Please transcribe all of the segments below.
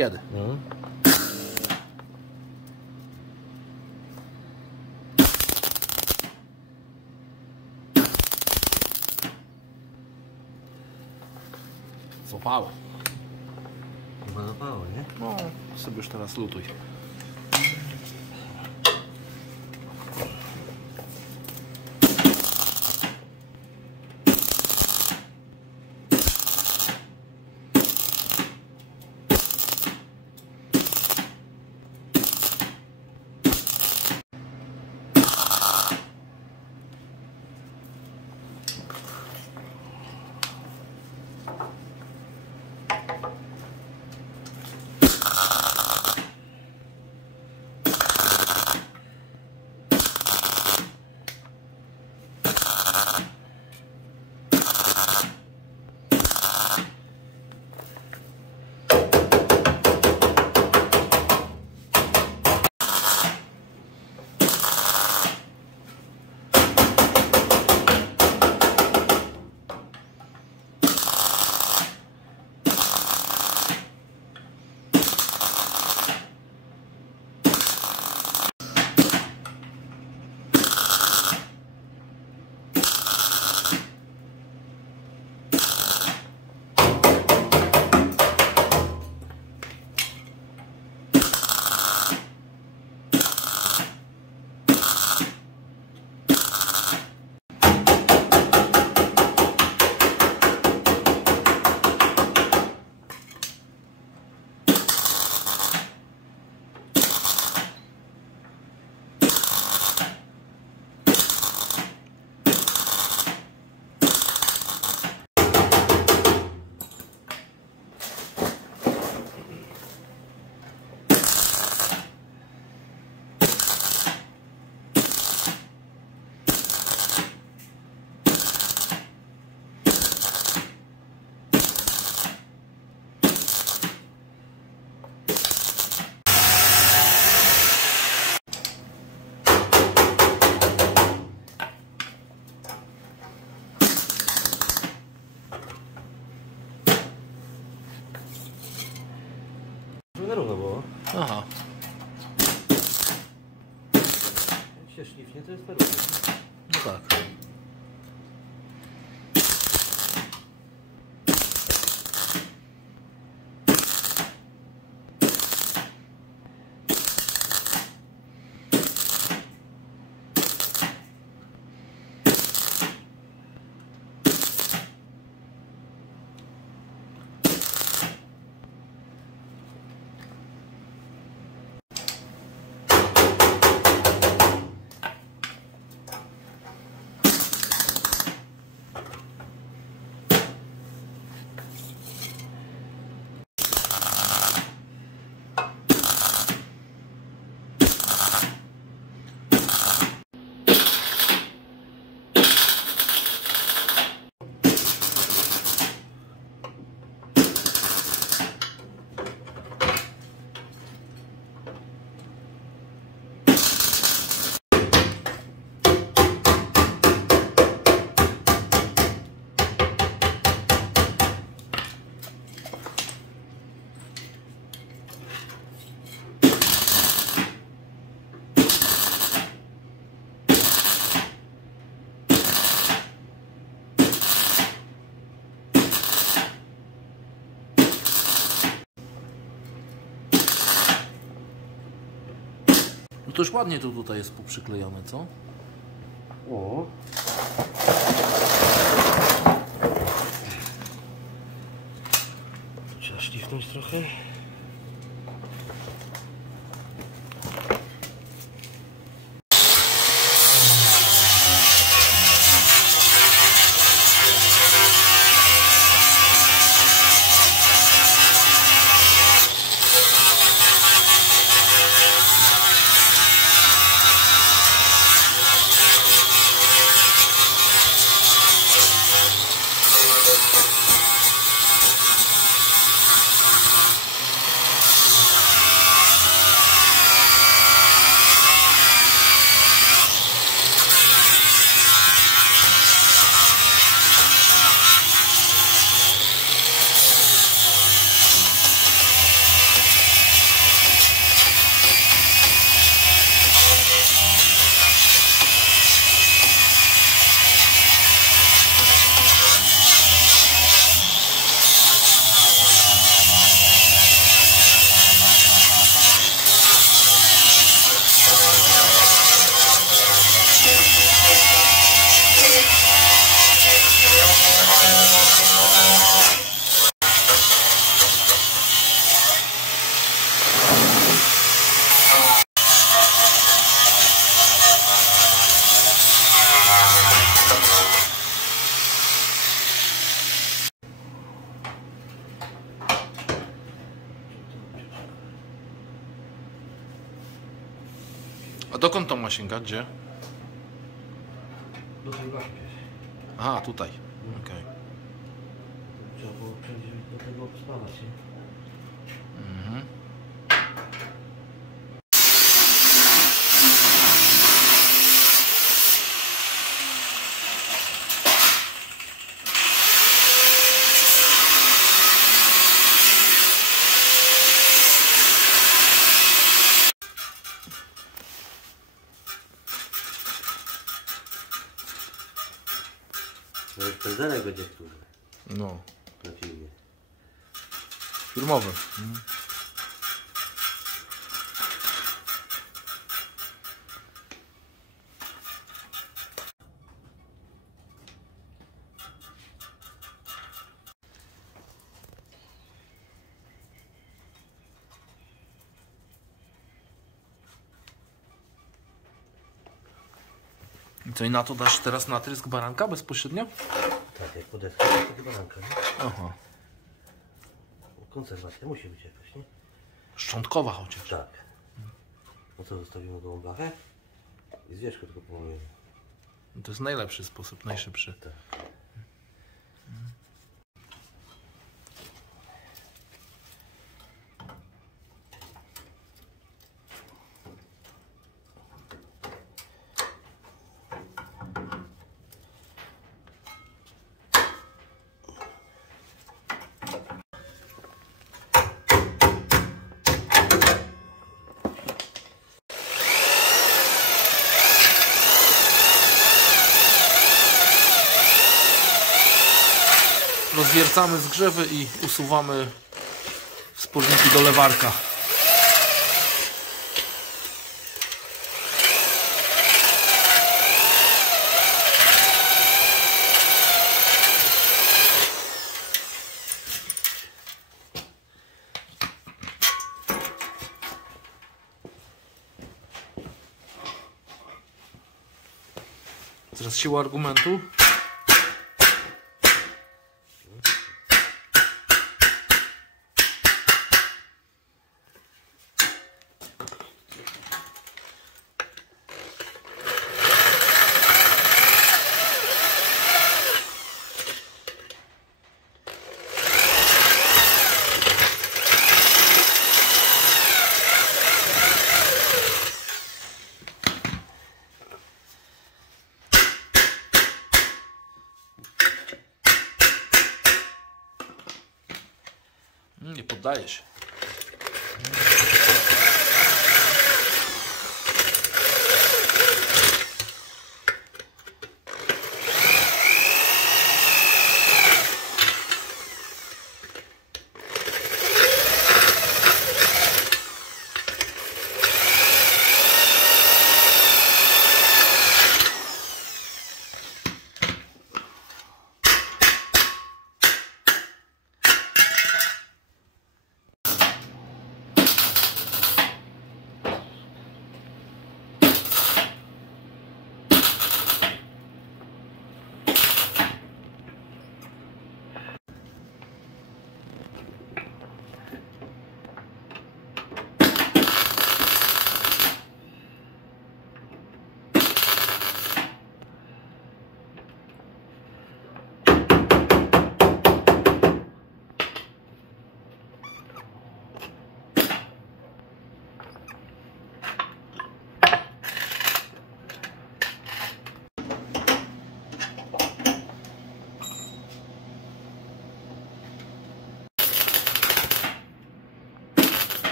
kiedy. No. Złapało. Złapało, nie? No, sobie już teraz lutuj. Równo było. Aha. Jak się szlifnie, to jest to równo. No tak. No to już ładnie to tutaj jest poprzyklejone, co? O. Trzeba szlifnąć trochę. A dokąd to ma sięgać? Gdzie? Do tej łapy. Aha, tutaj. Okej. Trzeba było przejść do tego obstawać, nie? Mhm. No już pędzelek będzie który. No. Na filmie. Firmowy. I co, i na to dasz teraz natrysk baranka bezpośrednio? Tak, jak podesłać to chyba baranka, nie? Aha. Konserwacja musi być jakaś, nie? Szczątkowa chociaż. Tak. No co, zostawimy gołą blachę i z wierzchu tylko pomalujemy. To jest najlepszy sposób, najszybszy. Tak. Rozwiercamy zgrzewy i usuwamy wsporniki do lewarka. Teraz siła argumentu. Nie poddaje się.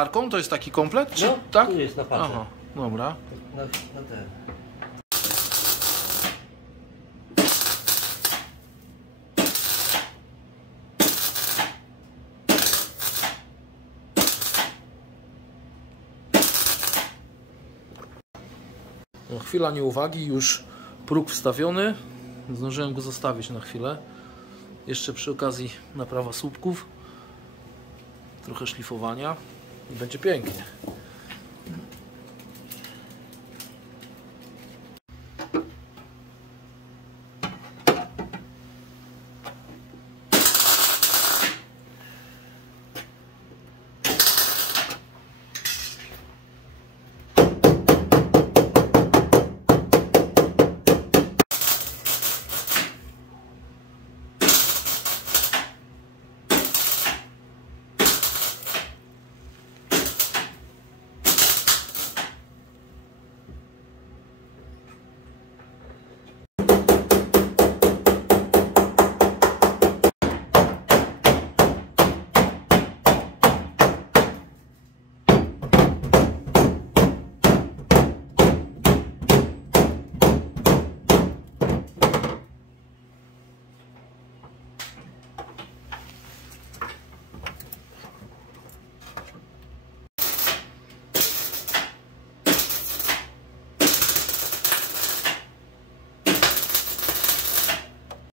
Parką to jest taki komplet? Czy No, tak? tu jest na parze. Aha, dobra. Na ten. No, chwila nieuwagi, już próg wstawiony. Zdążyłem go zostawić na chwilę. Jeszcze przy okazji naprawa słupków. Trochę szlifowania i będzie pięknie.